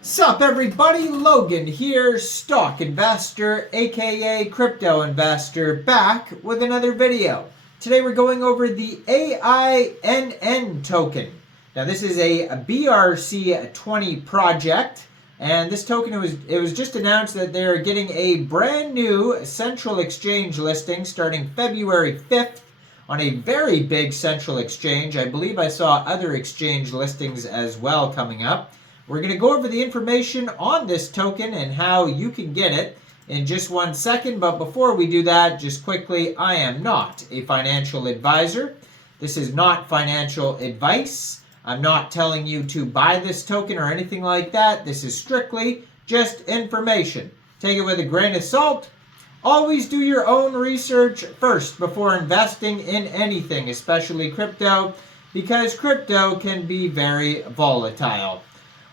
Sup everybody, Logan here, stock investor aka crypto investor, back with another video. Today we're going over the Ainn token. Now this is a BRC20 project, and this token it was just announced that they're getting a brand new central exchange listing starting February 5th on a very big central exchange. I believe I saw other exchange listings as well coming up. We're going to go over the information on this token and how you can get it in just 1 second. But before we do that, just quickly, I am not a financial advisor. This is not financial advice. I'm not telling you to buy this token or anything like that. This is strictly just information. Take it with a grain of salt. Always do your own research first before investing in anything, especially crypto, because crypto can be very volatile.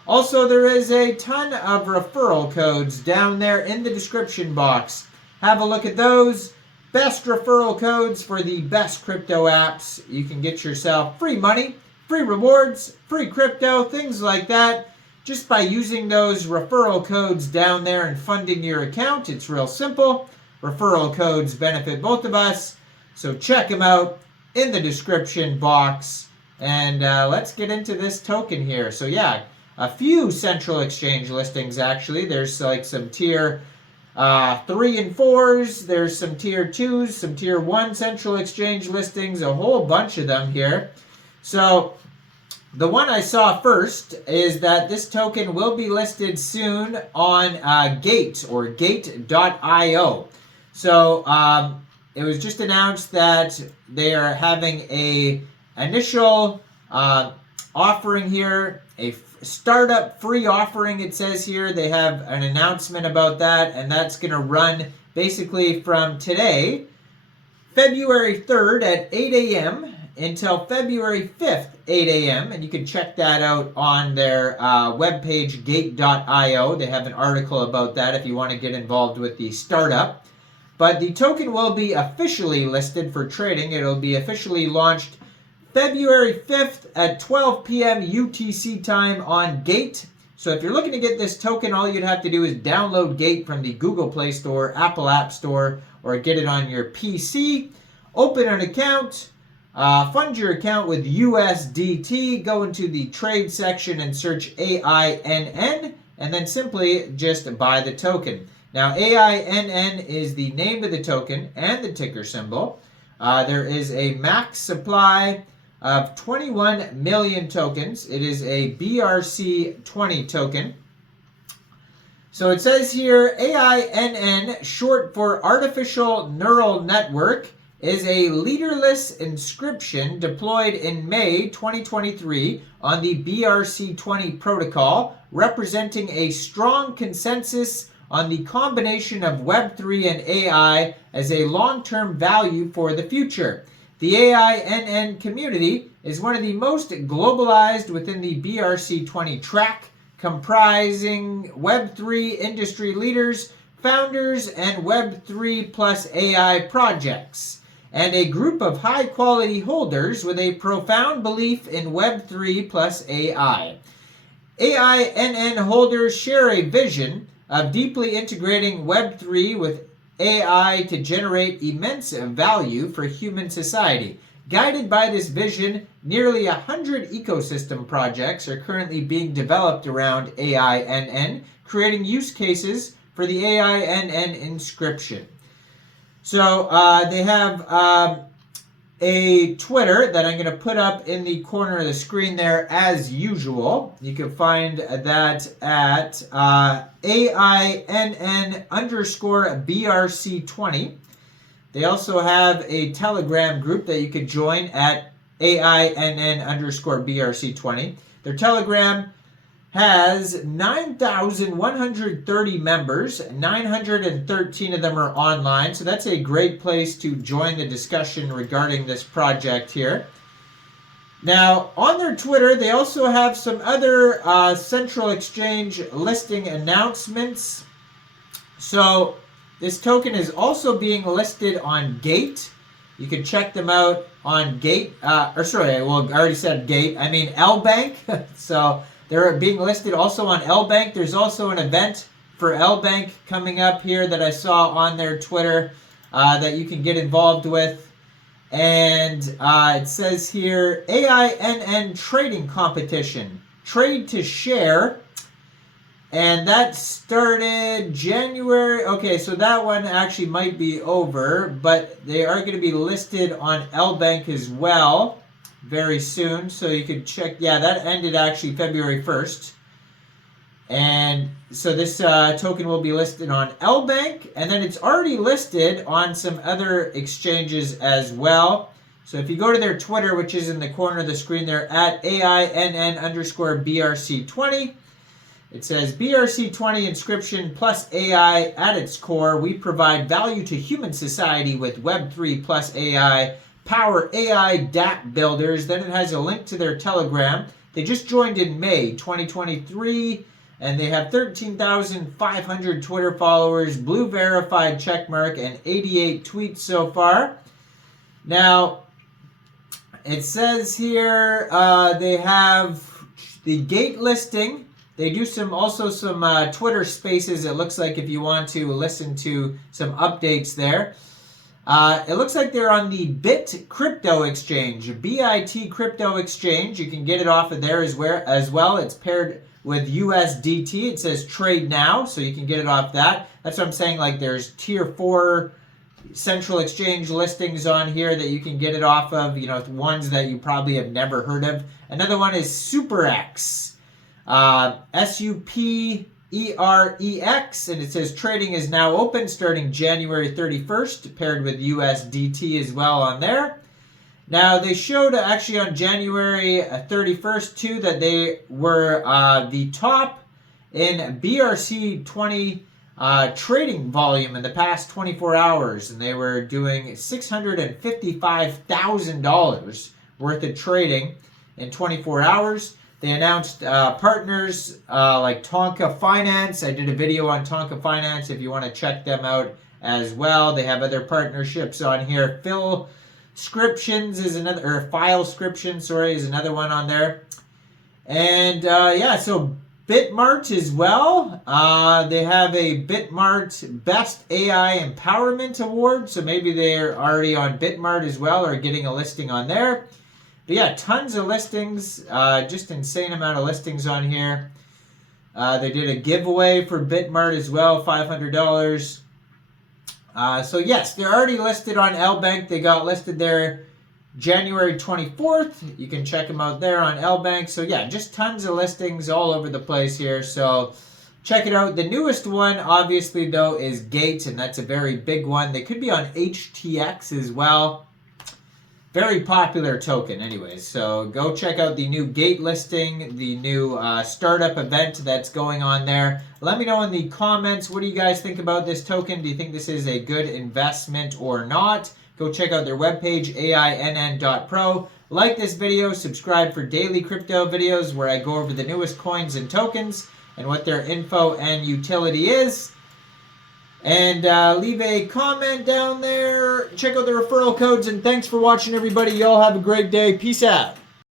Also, there is a ton of referral codes down there in the description box. Have a look at those. Best referral codes for the best crypto apps. You can get yourself free money, free rewards, free crypto, things like that, just by using those referral codes down there and funding your account. It's real simple. Referral codes benefit both of us, so check them out in the description box. And let's get into this token here. So yeah, a few central exchange listings actually. There's like some tier 3 and 4s. There's some tier 2s, some tier 1 central exchange listings, a whole bunch of them here. So the one I saw first is that this token will be listed soon on Gate or Gate.io. So it was just announced that they are having a initial offering here, a startup free offering. It says here they have an announcement about that, and that's going to run basically from today, February 3rd at 8 a.m. until February 5th, 8 a.m. And you can check that out on their webpage, gate.io. They have an article about that if you want to get involved with the startup. But the token will be officially listed for trading. It'll be officially launched February 5th at 12 p.m. UTC time on Gate. So if you're looking to get this token, all you'd have to do is download Gate from the Google Play Store, Apple App Store, or get it on your PC. Open an account, fund your account with USDT, go into the trade section and search AINN, and then simply just buy the token. Now AINN is the name of the token and the ticker symbol. There is a max supply of 21 million tokens. It is a BRC20 token. So it says here, AINN, short for Artificial Neural Network, is a leaderless inscription deployed in May 2023 on the BRC20 protocol, representing a strong consensus on the combination of Web3 and AI as a long-term value for the future. The AINN community is one of the most globalized within the BRC20 track, comprising Web3 industry leaders, founders, and Web3 plus AI projects, and a group of high-quality holders with a profound belief in Web3 plus AI. AINN holders share a vision of deeply integrating Web3 with AI to generate immense value for human society. Guided by this vision, nearly 100 ecosystem projects are currently being developed around AINN, creating use cases for the AINN inscription. So they have a Twitter that I'm going to put up in the corner of the screen there as usual. You can find that at AINN_BRC20. They also have a Telegram group that you could join at AINN_BRC20. Their Telegram has 9,130 members. 913 of them are online, so that's a great place to join the discussion regarding this project here. Now, on their Twitter, they also have some other central exchange listing announcements. So this token is also being listed on Gate. You can check them out on Gate. I already said Gate. I mean Lbank. So They're being listed also on Lbank. There's also an event for Lbank coming up here that I saw on their Twitter that you can get involved with. And it says here, AINN trading competition. Trade to share. And that started January. Okay, so that one actually might be over, but they are going to be listed on Lbank as well very soon. So you could check. Yeah, that ended actually February 1st. And so this token will be listed on Lbank, and then it's already listed on some other exchanges as well. So if you go to their Twitter, which is in the corner of the screen there, at AINN_BRC20, it says BRC20 inscription plus AI at its core. We provide value to human society with Web3 plus AI, power AI dApp builders. Then it has a link to their Telegram. They just joined in May 2023. And they have 13,500 Twitter followers, blue verified checkmark, and 88 tweets so far. Now, it says here they have the gate listing. They do also some Twitter spaces, it looks like, if you want to listen to some updates there. It looks like they're on the Crypto exchange, BIT Crypto exchange. You can get it off of there as well. It's paired with USDT. It says trade now, so you can get it off that. That's what I'm saying, like there's tier 4 central exchange listings on here that you can get it off of, you know, ones that you probably have never heard of. Another one is Superex, SUPEREX, and it says trading is now open starting January 31st, paired with USDT as well on there. Now, they showed actually on January 31st, too, that they were the top in BRC20 trading volume in the past 24 hours. And they were doing $655,000 worth of trading in 24 hours. They announced partners like Tonka Finance. I did a video on Tonka Finance if you want to check them out as well. They have other partnerships on here. Filescriptions is another, or Filescription, sorry, is another one on there. And yeah, so Bitmart as well. They have a Bitmart Best AI Empowerment Award, so maybe they're already on Bitmart as well or getting a listing on there. But yeah, tons of listings, just insane amount of listings on here. They did a giveaway for Bitmart as well, $500. So yes, they're already listed on Lbank. They got listed there January 24th. You can check them out there on Lbank. So yeah, just tons of listings all over the place here. So check it out. The newest one, obviously, though, is Gate, and that's a very big one. They could be on HTX as well. Very popular token anyways. So go check out the new Gate listing, the new startup event that's going on there. Let me know in the comments, what do you guys think about this token? Do you think this is a good investment or not? Go check out their webpage, ainn.pro. Like this video, subscribe for daily crypto videos where I go over the newest coins and tokens and what their info and utility is. And leave a comment down there. Check out the referral codes. And thanks for watching, everybody. Y'all have a great day. Peace out.